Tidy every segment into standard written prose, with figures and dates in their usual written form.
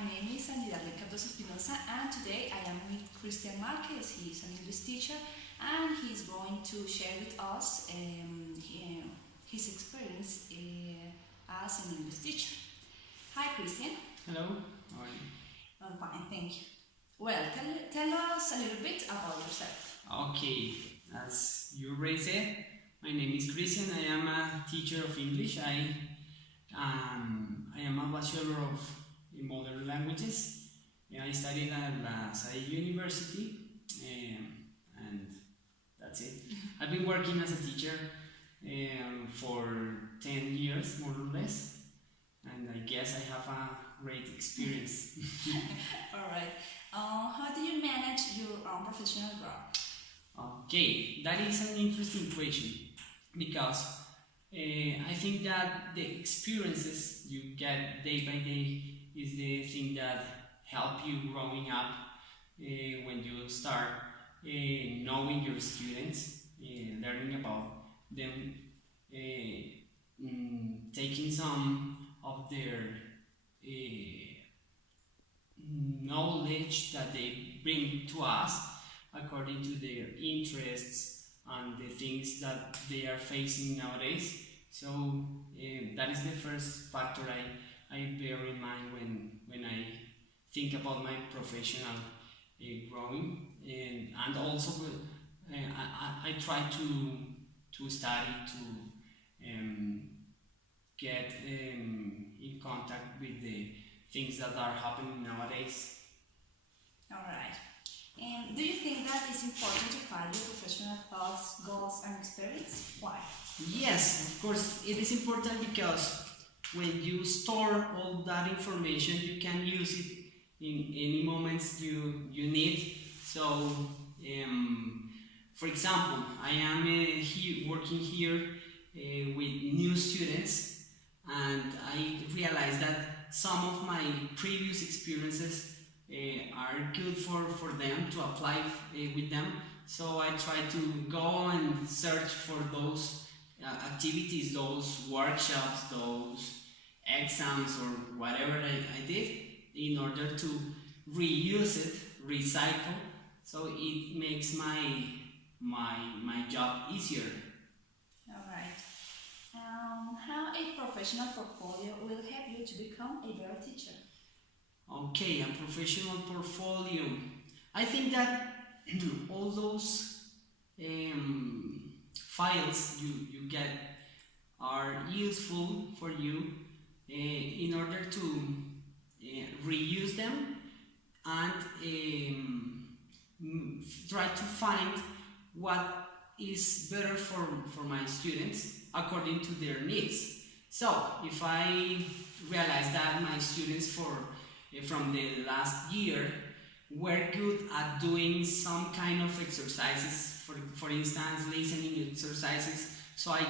my name is Anidale Cardoso Espinosa, and today I am with Christian Marquez. He is an English teacher, and he's going to share with us his experience as an English teacher. Hi, Christian. Hello, how are you? I'm fine, thank you. Well, tell us a little bit about yourself. Okay, as you already said, my name is Christian. I am a teacher of English. I am a bachelor of modern languages. I studied at La Salle University, and that's it. I've been working as a teacher for 10 years, more or less, and I guess I have a great experience. All right. How do you manage your own professional growth? Okay, that is an interesting question because I think that the experiences you get day by day is the thing that help you growing up when you start knowing your students, learning about them, taking some of their knowledge that they bring to us according to their interests and the things that they are facing nowadays. So that is the first factor I bear in mind when I think about my professional growing, and also I try to study to get in contact with the things that are happening nowadays. All right. And do you think that it's important to follow professional thoughts, goals, and experience? Why? Yes, of course, it is important because when you store all that information, you can use it in any moments you need. So, for example, I am working here with new students, and I realized that some of my previous experiences are good for them to apply with them. So I try to go and search for those activities, those workshops, those exams, or whatever I did, in order to reuse it, recycle, so it makes my job easier. All right. How a professional portfolio will help you to become a better teacher? Okay, a professional portfolio. I think that all those files you get are useful for you in order to reuse them and try to find what is better for my students according to their needs. So if I realize that my students from the last year were good at doing some kind of exercises, for instance, listening exercises, so I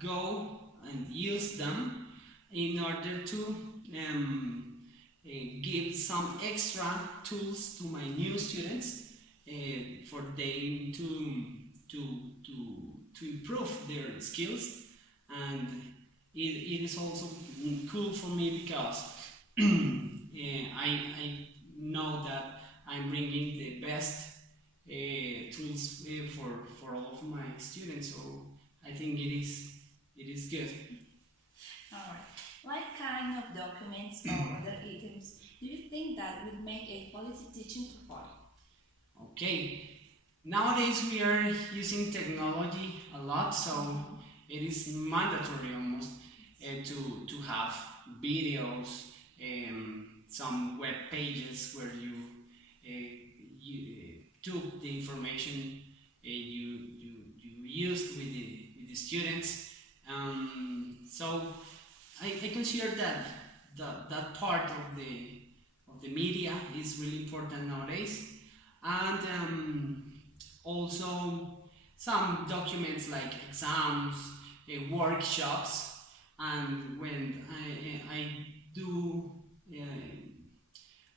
go and use them in order to give some extra tools to my new students for them to improve their skills. And it is also cool for me because I know that I'm bringing the best tools for all of my students, so I think it is good. All right. What kind of documents or other items do you think that would make a quality teaching portfolio? Okay, nowadays we are using technology a lot, so it is mandatory almost to have videos, some web pages where you took the information you used with the students. So I consider that that part of the media is really important nowadays, and also some documents like exams, workshops, and when I do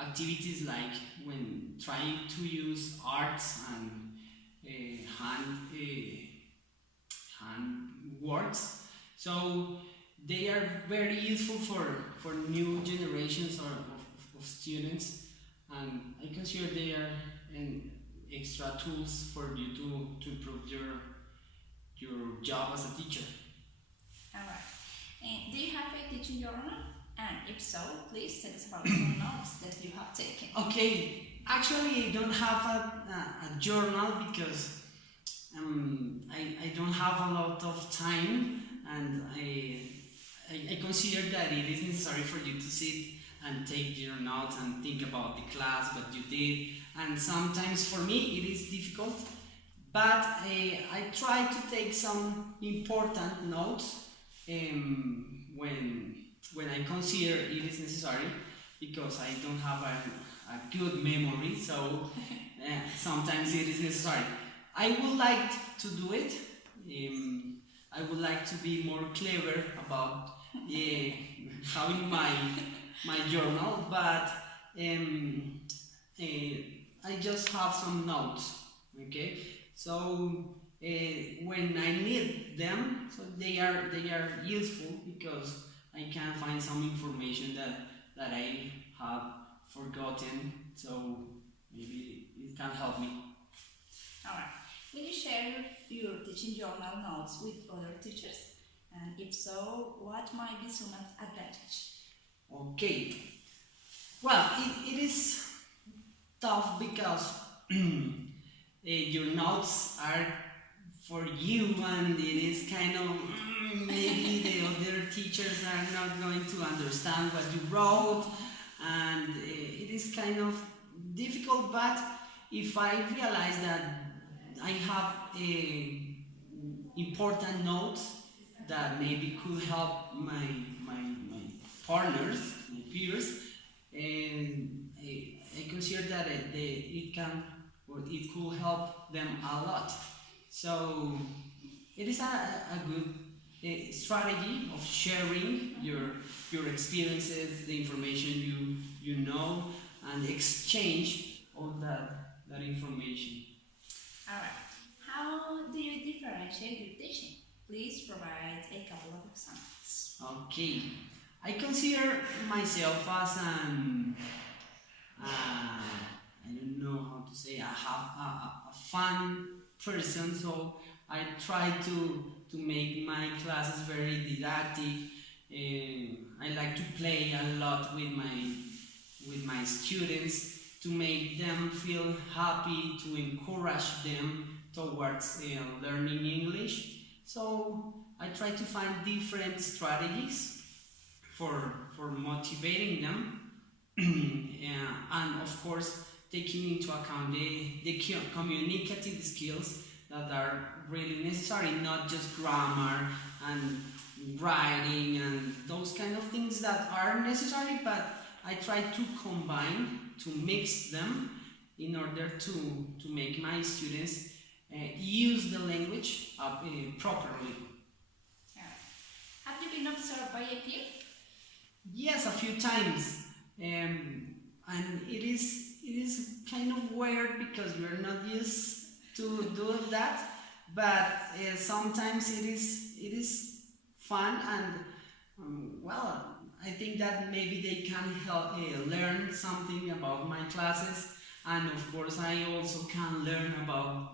activities like when trying to use arts and hand works. So they are very useful for new generations of of students, and I consider they are extra tools for you to improve your job as a teacher. Alright. And do you have a teaching journal? And if so, please tell us about some notes that you have taken. Okay, actually, I don't have a journal because I don't have a lot of time, and I consider that it is necessary for you to sit and take your notes and think about the class, what you did, and sometimes for me it is difficult, but I try to take some important notes when I consider it is necessary, because I don't have a good memory, so sometimes it is necessary. I would like to do it. I would like to be more clever about having my journal, but I just have some notes. Okay, so when I need them, so they are useful because I can find some information that I have forgotten. So maybe it can help me. Alright. Will you share your teaching journal notes with other teachers? And if so, what might be some advantage? Okay. Well, it is tough because your notes are for you, and it is kind of maybe the other teachers are not going to understand what you wrote, and it is kind of difficult. But if I realize that I have important notes that maybe could help my partners, my peers, and I consider that it can, or it could help them a lot. So it is a good strategy of sharing your experiences, the information you know, and exchange all that information. Alright. How do you differentiate your teaching? Please provide a couple of examples. Okay, I consider myself as I don't know how to say, I have a fun person, so I try to make my classes very didactic. I like to play a lot with my students to make them feel happy, to encourage them towards learning English. So I try to find different strategies for motivating them, and of course taking into account the communicative skills that are really necessary, not just grammar and writing and those kind of things that are necessary, but I try to combine, to mix them in order to make my students use the language properly. Alright. Have you been observed by a peer? Yes, a few times, and it is kind of weird because we are not used to do that, but sometimes it is fun, and well, I think that maybe they can help learn something about my classes, and of course I also can learn about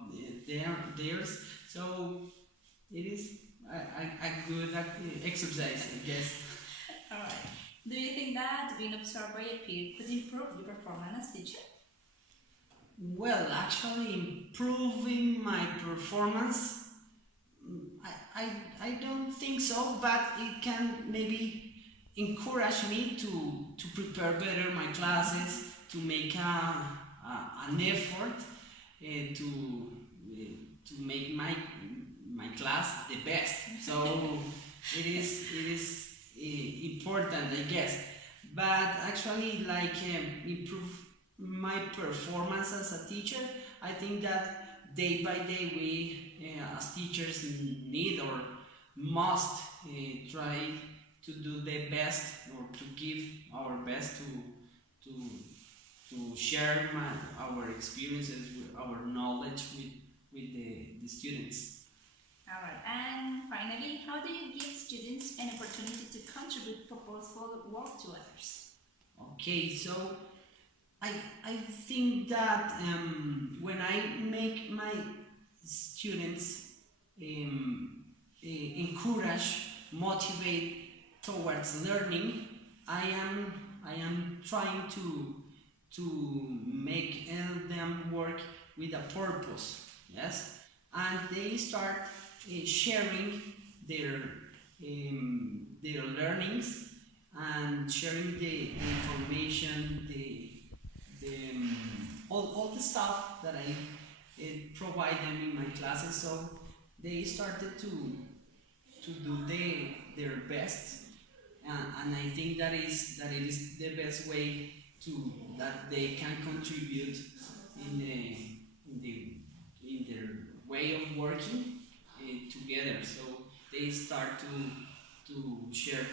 theirs. So it is a good exercise, I guess. Alright. Do you think that being observed by a peer could improve your performance as teacher? Well, actually, improving my performance, I don't think so, but it can maybe encourage me to prepare better my classes, to make an effort to make my class the best. So it is important, I guess. But actually, like improve my performance as a teacher, I think that day by day we as teachers need or must try to do the best, or to give our best to share our experiences, our knowledge with the students. Alright, and finally, how do you give students an opportunity to contribute purposeful work to others? Okay, so I think that when I make my students encourage, motivate towards learning, I am trying to make them work with a purpose. Yes, and they start sharing their learnings and sharing the information, all the stuff that I provide them in my classes. So they started to do their best, and I think that it is the best way to that they can contribute in in their way of working together. So they start to share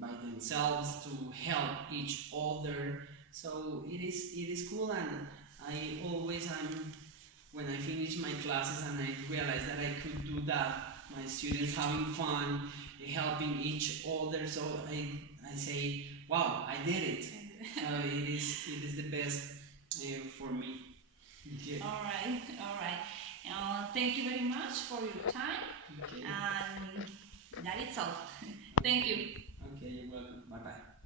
by themselves to help each other. So it is cool, and I always am when I finish my classes and I realize that I could do that. My students having fun, helping each other. So I say, wow, I did it. It is the best for me. Okay. All right, all right. Thank you very much for your time, Okay. and that is all. Thank you. Okay, you're welcome. Bye bye.